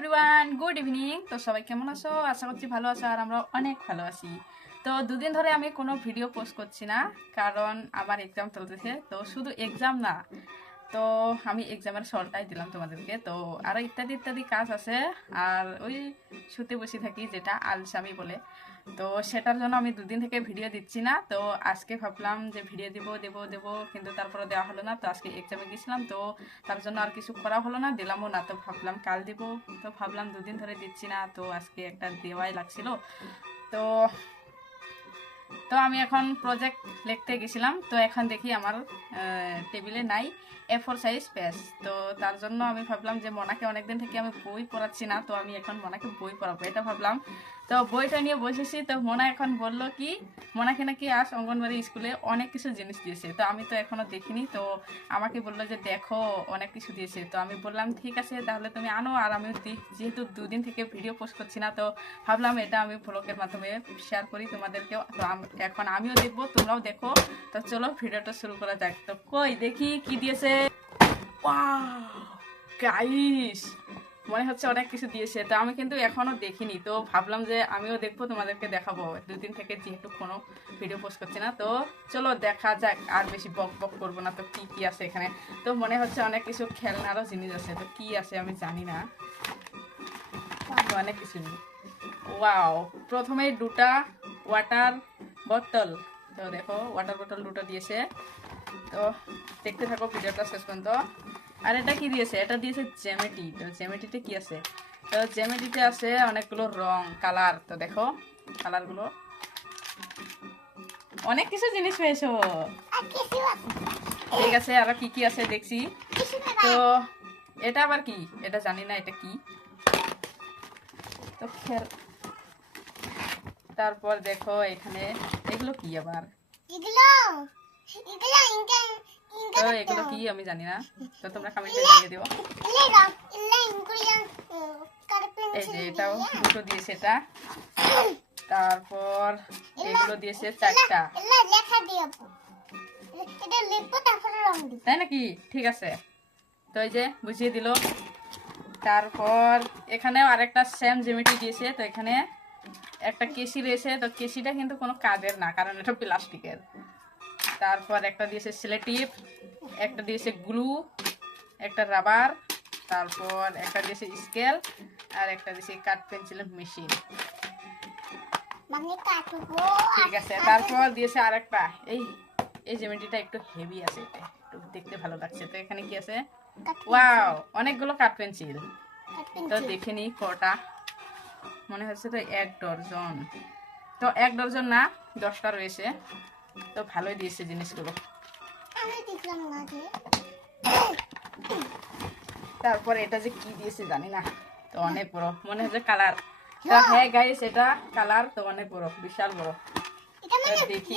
Everyone good evening তো সবাই কেমন আছো? আশা করছি ভালো আছো আর আমরা অনেক ভালো আছি। তো দুদিন ধরে আমি কোনো ভিডিও পোস্ট করছি না, কারণ আমার এক্সাম চলতেছে। তো শুধু এক্সাম না, তো আমি এক্সামের সলটাই দিলাম তোমাদেরকে। তো আরও ইত্যাদি ইত্যাদি কাজ আছে। আর ওই শুতে বসে থাকি, যেটা আলসামি বলে। তো সেটার জন্য আমি দুদিন থেকে ভিডিও দিচ্ছি না। তো আজকে ভাবলাম যে ভিডিও দিব, দেব দেব, কিন্তু তারপরে দেওয়া হলো না। তো আজকে এক্সামে গেছিলাম, তো তার জন্য আর কিছু করা হলো না, দিলামও না। তো ভাবলাম কাল দিব, তো ভাবলাম দুদিন ধরে দিচ্ছি না। তো আজকে একটা দেওয়াই লাগছিল। তো তো আমি এখন প্রজেক্ট লিখতে গেছিলাম। তো এখন দেখি আমার টেবিলে নাই এ ফোর সাইজ পেজ তো তার জন্য আমি ভাবলাম যে মনাকে অনেকদিন থেকে আমি বই পড়াচ্ছি না। তো আমি এখন মনাকে বই পড়াবো। এটা ভাবলাম তো বইটা নিয়ে বসেছি, তো মোনা এখন বলল কি, মোনাকে নাকি আজ অঙ্গনবাড়ি স্কুলে অনেক কিছু জিনিস দিয়েছে। তো আমি তো এখনও দেখিনি, তো আমাকে বলল যে, দেখো, অনেক কিছু দিয়েছে। তো আমি বললাম, ঠিক আছে, তাহলে তুমি আনো আর আমি যেহেতু দুদিন থেকে ভিডিও পোস্ট করছি না, তো ভাবলাম এটা আমি ব্লগের মাধ্যমে শেয়ার করি তোমাদেরকেও। তো এখন আমিও দেখব, তোমরাও দেখো। তো চলো, ভিডিওটা শুরু করা যাক। তো কই, দেখি কি দিয়েছে। মনে হচ্ছে অনেক কিছু দিয়েছে, তো আমি কিন্তু এখনও দেখিনি। তো ভাবলাম যে আমিও দেখব, তোমাদেরকে দেখাবো। দুদিন থেকে যেহেতু কোনো ভিডিও পোস্ট করছি না, তো চলো দেখা যাক আর বেশি বক বক করব না, তো কি কি আছে এখানে। তো মনে হচ্ছে অনেক কিছু খেলনারও জিনিস আছে, তো কি আছে আমি জানি না। অনেক কিছু নেই। ওয়াও, প্রথমে দুটা ওয়াটার বোতল তো দেখো ওয়াটার বোতল দুটো দিয়েছে। তো দেখতে থাকো, ভিডিওটা শেষ পর্যন্ত। আর এটা কি দিয়েছে? এটা দিয়েছে জ্যামেটি তো জ্যামেটিতে কি আছে? তো জ্যামেটিতে আছে অনেকগুলো রং কালার। তো দেখো কালারগুলো। অনেক কিছু জিনিস পেয়েছ। ঠিক আছে আরও কি কি আছে দেখছি। তো এটা আবার কি? এটা জানি না এটা কি? তো খেল তারপর দেখো এখানে এগুলো কি আবার? তো এগুলো কি আমি জানি না। তো তোমরা কমেন্টে জানিয়ে দিও। এই যে এটাও দুটো দিয়েছে এটা। তারপর এগুলো দিয়েছে চারটা। তাই নাকি? ঠিক আছে। তো এই যে বুঝিয়ে দিল। তারপর এখানেও আরেকটা সেম জেমিটি দিয়েছে। তো এখানে একটা কেসি রয়েছে। তো কেসিটা কিন্তু কোনো কাজের না কারণ এটা প্লাস্টিকের। তারপর একটা দিয়েছে সেলেটিভ একটা দিয়েছে গ্লু একটা রাবার তারপর একটা দিয়েছে স্কেল আর একটা দিয়েছে কাঠ পেন্সিলের মেশিন। ঠিক আছে তারপর দিয়েছে আরেকটা। এই এই জেমেটিটা একটু হেভি আছে এটা একটু দেখতে ভালো লাগছে। তো এখানে কি আছে? ওয়াও অনেকগুলো কাঠ পেন্সিল। তো দেখে নিই কটা। মনে হচ্ছে তো এক ডর্জন তো এক ডর্জন না দশটা রয়েছে। তো ভালোই দিয়েছে জিনিসগুলো। তারপর এটা যে কি দিয়েছে জানি না তো অনেক বড়। মনে হচ্ছে কালার। তো হ্যাঁ গাইস এটা কালার তো অনেক বড় বিশাল বড়। দেখি।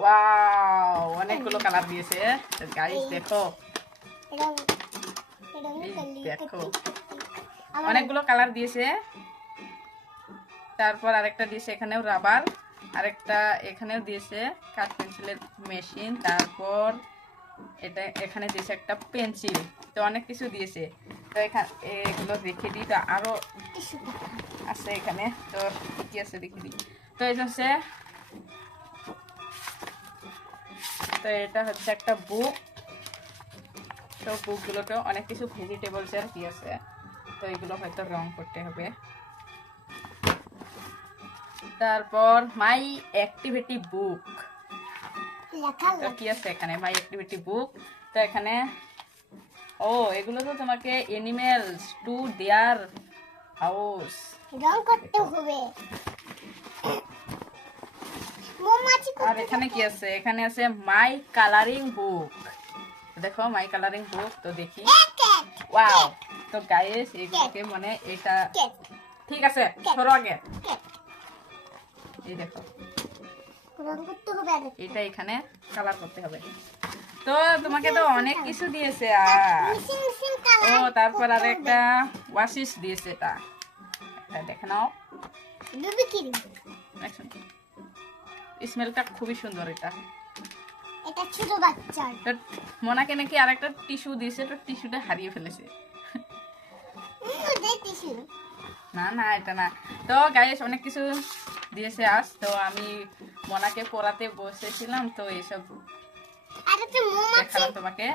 ওয়াও অনেকগুলো কালার দিয়েছে গাইস দেখো। দেখো। অনেকগুলো কালার দিয়েছে। তারপর আরেকটা দিয়েছে এখানেও রাবার আরেকটা এখানেও দিয়েছে কাঠ পেন্সিলের মেশিন, তারপর এটা এখানে দিয়েছে একটা পেন্সিল। তো অনেক কিছু দিয়েছে। তো এখানে এগুলো দেখে দিই। তো আরও আছে এখানে। তো কি আছে দেখে দিই। তো এটা হচ্ছে, তো এটা হচ্ছে একটা বুক তো বুকগুলোতে অনেক কিছু ভেজিটেবলস আর কি আছে? তো এগুলো হয়তো রং করতে হবে। তারপর মাই অ্যাক্টিভিটি বুক কি আছে এখানে? মাই অ্যাক্টিভিটি বুক তো এখানে ও এগুলো তো তোমাকে এনিমেলস টু দেয়ার হাউস রং করতে হবে। আর এখানে কি আছে? এখানে আছে মাই কালারিং বুক দেখো মাই কালারিং বুক তো দেখি। ওয়াও তো গাইস এগুলোকে মানে এটা ঠিক আছে সরো আগে। এই দেখো। এটা এখানে কালার করতে হবে। তো তোমাকে তো অনেক কিছু দিয়েছে আর। ও তারপর আর একটা ওয়াশিস দিয়েছে এটা। এটা দেখে নাও। স্মেলটা খুবই সুন্দর এটা। এটা ছোট বাচ্চার তো মোনাকে নাকি আর একটা টিস্যু দিয়েছে তো টিস্যুটা হারিয়ে ফেলেছে। না না এটা না। তো গাইস অনেক কিছু দিয়েছে আজ তো আমি মনাকে পড়াতে বসেছিলাম তো এইসব দেখালাম তোমাকে।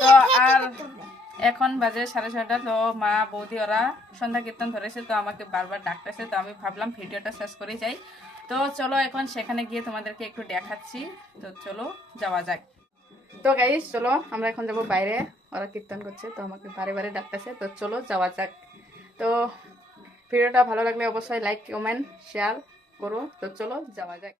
তো আর এখন বাজে সাড়ে ছয়টা তো মা বৌদি ওরা সন্ধ্যা কীর্তন ধরেছে তো আমাকে বারবার ডাকতেছে তো আমি ভাবলাম ভিডিওটা শেষ করে যাই। তো চলো এখন সেখানে গিয়ে তোমাদেরকে একটু দেখাচ্ছি। তো চলো যাওয়া যাক। তো গাইস চলো আমরা এখন যাব বাইরে। ওরা কীর্তন করছে তো আমাকে বারে বারে ডাকতেছে তো চলো যাওয়া যাক। তো ভিডিওটা ভালো লাগলে অবশ্যই লাইক কমেন্ট শেয়ার করো। তো চলো যাওয়া যাক।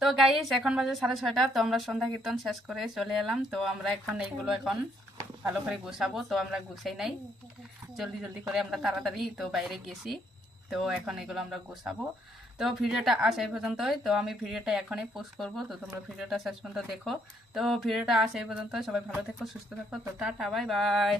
তো গাইস এখন বাজে সাড়ে ছয়টা, তো আমরা সন্ধ্যা কীর্তন শেষ করে চলে এলাম। তো আমরা এখন এইগুলো এখন ভালো করে গুছাবো, তো আমরা গুছাই নাই। জলদি জলদি করে আমরা তাড়াতাড়ি তো বাইরে গেছি, তো এখন এগুলো আমরা গুছাবো। তো ভিডিওটা আজ এই পর্যন্তই, তো আমি ভিডিওটা এখনই পোস্ট করব, তো তোমরা ভিডিওটা শেষ পর্যন্ত দেখো। তো ভিডিওটা আজ এই পর্যন্ত সবাই ভালো থেকো, সুস্থ থাকো, তো টাটা বাই বাই